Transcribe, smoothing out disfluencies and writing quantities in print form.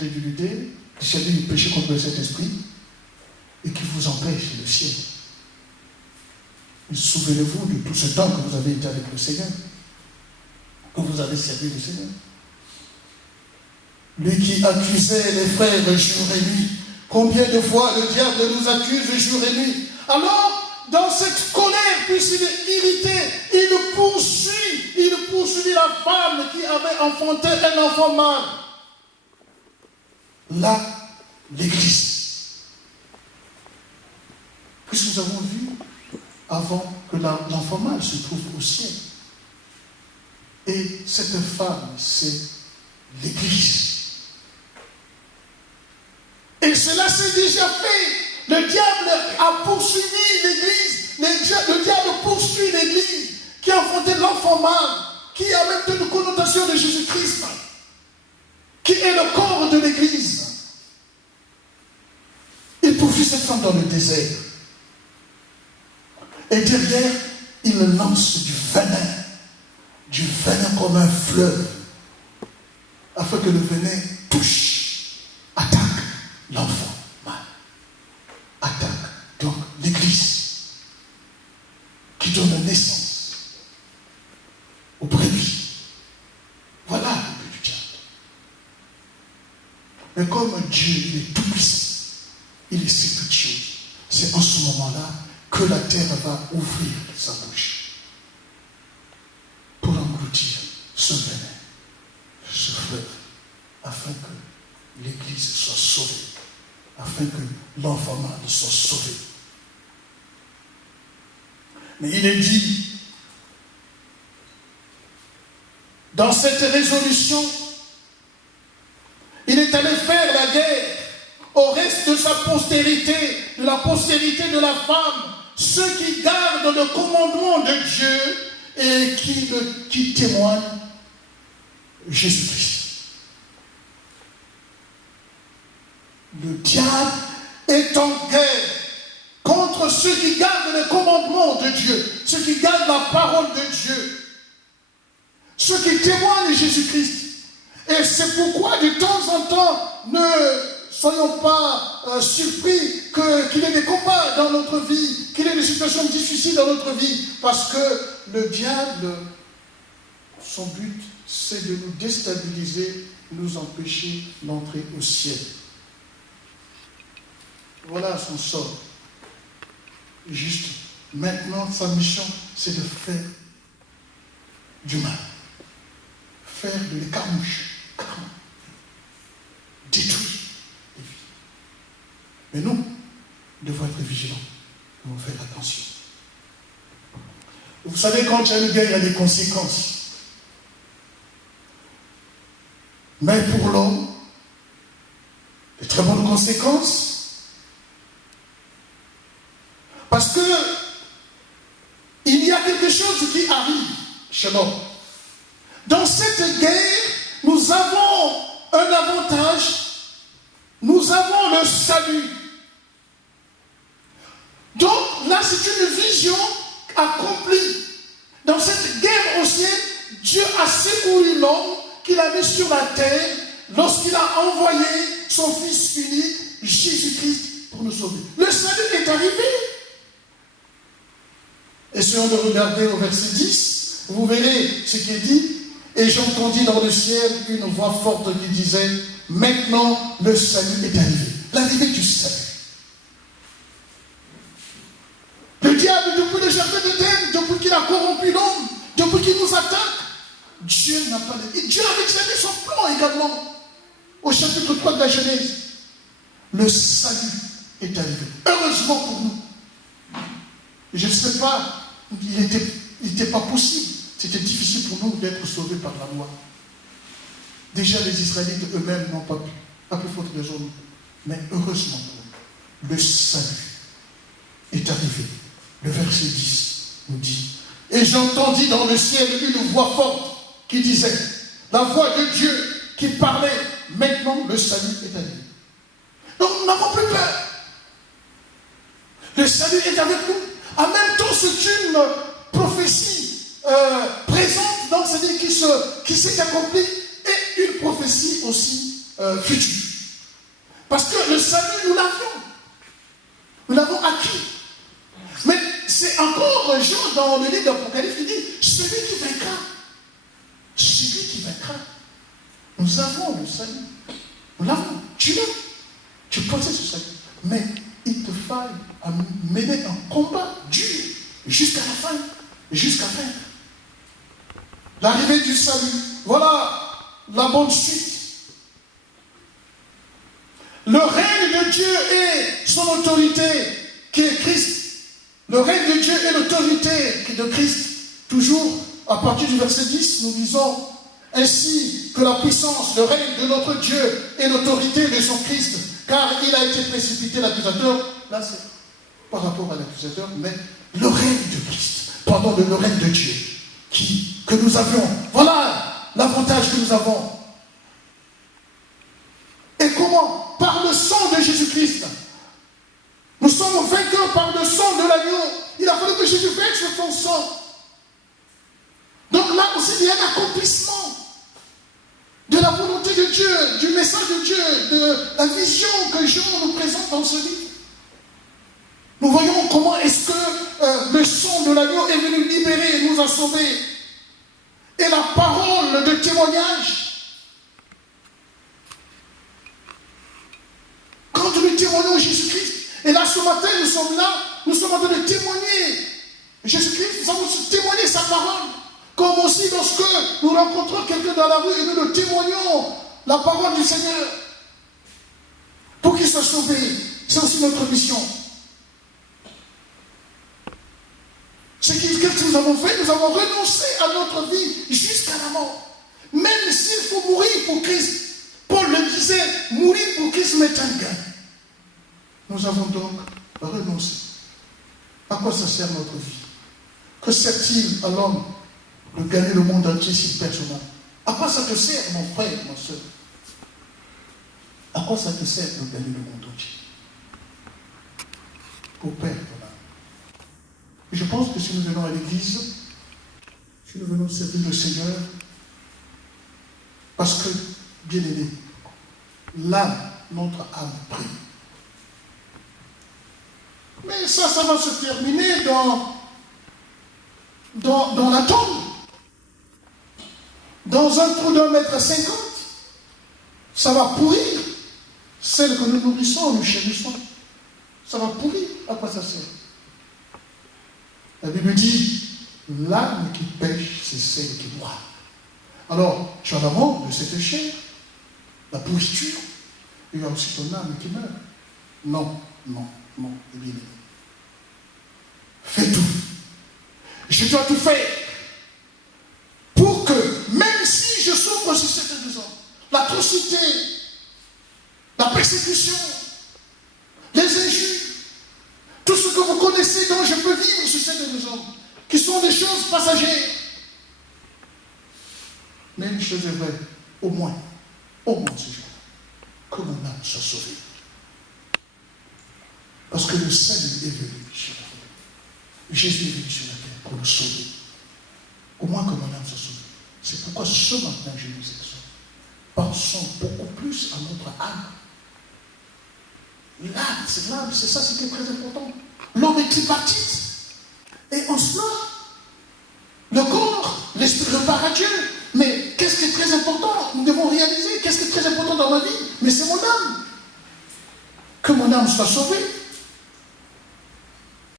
d'incrédulité, qui s'agit du péché contre le Saint-Esprit, et qui vous empêche le ciel. Souvenez-vous de tout ce temps que vous avez été avec le Seigneur, que vous avez servi le Seigneur. Lui qui accusait les frères jour et nuit, combien de fois le diable nous accuse jour et nuit? Alors, dans cette colère, puisqu'il est irrité, il poursuit la femme qui avait enfanté un enfant mâle. Là, l'Église. Puisque nous avons vu avant que l'enfant mâle se trouve au ciel. Et cette femme, c'est l'Église. Et cela s'est déjà fait. Le diable a poursuivi l'Église. Le diable poursuit l'Église qui a enfanté l'enfant mâle, qui a même une connotation de Jésus-Christ, qui est le corps de l'Église. Il poursuit cette femme dans le désert. Et derrière, il lance du venin comme un fleuve, afin que le venin touche, attaque l'enfant mâle. Attaque donc l'Église, qui donne naissance aux brebis. Voilà le but du diable. Mais comme Dieu, il est tout puissant, il sait toutes choses, c'est en ce moment-là que la terre va ouvrir sa bouche pour engloutir ce venin, ce fleuve, afin que l'Église soit sauvée, afin que l'enfant mâle soit sauvé. Mais il est dit, dans cette résolution, il est allé faire la guerre au reste de sa postérité, de la postérité de la femme, ceux qui gardent le commandement de Dieu et qui témoignent Jésus-Christ. Le diable est en guerre contre ceux qui gardent le commandement de Dieu, ceux qui gardent la parole de Dieu, ceux qui témoignent Jésus-Christ. Et c'est pourquoi de temps en temps, ne soyons pas surpris qu'il y ait des combats dans notre vie, qu'il y ait des situations difficiles dans notre vie, parce que le diable, son but, c'est de nous déstabiliser, nous empêcher d'entrer au ciel. Voilà son sort. Juste, maintenant, sa mission, c'est de faire du mal. Faire de l'écarmouche, détruire les vies. Mais nous devons être vigilants, nous devons faire attention. Vous savez, quand il y a une guerre, il y a des conséquences. Mais pour l'homme, de très bonnes conséquences. Parce que il y a quelque chose qui arrive chez l'homme. Dans cette guerre, nous avons un avantage, nous avons le salut. Donc là, c'est une vision accomplie. Dans cette guerre au ciel, Dieu a secouru l'homme qu'il a mis sur la terre lorsqu'il a envoyé son Fils unique, Jésus-Christ, pour nous sauver. Le salut est arrivé. Et si on le regardait au verset 10, vous verrez ce qui est dit. Et j'entendis dans le ciel une voix forte qui disait, maintenant le salut est arrivé. L'arrivée du salut. Le diable, depuis le jardin d'Éden, depuis qu'il a corrompu l'homme, depuis qu'il nous attaque, Dieu n'a pas... Et Dieu avait établi son plan également. Au chapitre 3 de la Genèse. Le salut est arrivé. Heureusement pour nous. Je ne sais pas, il n'était pas possible. C'était difficile pour nous d'être sauvés par la loi. Déjà, les Israélites eux-mêmes n'ont pas pu. Pas plus faute des hommes. Mais heureusement pour nous, le salut est arrivé. Le verset 10 nous dit, et j'entendis dans le ciel une voix forte qui disait, la voix de Dieu qui parlait, maintenant le salut est arrivé. Donc nous n'avons plus peur. Le salut est avec nous. En même temps, c'est une prophétie présente, donc c'est-à-dire qui s'est accomplie, et une prophétie aussi future. Parce que le salut, nous l'avions. Nous l'avons acquis. Mais c'est encore Jean dans le livre d'Apocalypse qui dit, celui qui vaincra. Celui qui vaincra. Nous avons le salut. Nous l'avons. Tu l'as. Tu possèdes ce salut. Mais il te faille à mener un combat dur jusqu'à la fin. Jusqu'à la fin. L'arrivée du salut. Voilà la bonne suite. Le règne de Dieu et son autorité qui est Christ. Le règne de Dieu et l'autorité qui est de Christ. Toujours à partir du verset 10, nous disons ainsi que la puissance, le règne de notre Dieu et l'autorité de son Christ, car il a été précipité l'accusateur. Là, c'est par rapport à l'accusateur, mais le règne de Christ, pardon, le règne de Dieu que nous avions. Voilà l'avantage que nous avons. Et comment? Par le sang de Jésus-Christ. Nous sommes vainqueurs par le sang de l'agneau. Il a fallu que Jésus verse son sang. Donc là aussi, il y a un accomplissement de la volonté de Dieu, du message de Dieu, de la vision que Jean nous présente dans ce livre. Nous voyons comment est-ce que le sang de l'agneau est venu libérer et nous a sauvés. Et la parole de témoignage. Quand nous témoignons Jésus-Christ, et là ce matin nous sommes là, nous sommes en train de témoigner Jésus-Christ, nous allons témoigner sa parole. Comme aussi lorsque nous rencontrons quelqu'un dans la rue et nous témoignons la parole du Seigneur pour qu'il soit sauvé. C'est aussi notre mission. Qu'est-ce que nous avons fait? Nous avons renoncé à notre vie jusqu'à la mort. Même s'il faut mourir pour Christ. Paul le disait, mourir pour Christ m'est un gain. Nous avons donc renoncé. À quoi ça sert notre vie? Que sert-il à l'homme de gagner le monde entier s'il perd son âme? À quoi ça te sert, mon frère, ma soeur? À quoi ça te sert de gagner le monde entier? Pour perdre ton âme. Et je pense que si nous venons à l'église, si nous venons servir le Seigneur, parce que, bien aimé, l'âme, notre âme prie. Mais ça va se terminer dans la tombe. Dans un trou d'1,50 m. Ça va pourrir. Celle que nous nourrissons, nous chérissons. Ça va pourrir. À quoi ça sert? La Bible dit, l'âme qui pêche, c'est celle qui boit. Alors, tu as la mort de cette chair, la pourriture, et il y a aussi ton âme qui meurt. Non, non, non, bien aimé. Fais tout. Je dois tout faire pour que, même si je souffre sur cette maison, l'atrocité, la persécution, les injures, tout ce que vous connaissez dont je peux vivre sur cette maison, qui sont des choses passagères, mais une chose est vraie, au moins ce jour, que mon âme soit sauvée. Parce que le salut est venu sur la terre. Jésus est venu sur la terre pour nous sauver. Au moins que mon âme soit sauvée. C'est pourquoi ce matin je nous exhorte. Pensons beaucoup plus à notre âme. L'âme, c'est ça ce qui est très important. L'homme est tripartite. Et en cela, le corps, l'esprit repart à Dieu. Mais qu'est-ce qui est très important? Nous devons réaliser qu'est-ce qui est très important dans ma vie? Mais c'est mon âme. Que mon âme soit sauvée.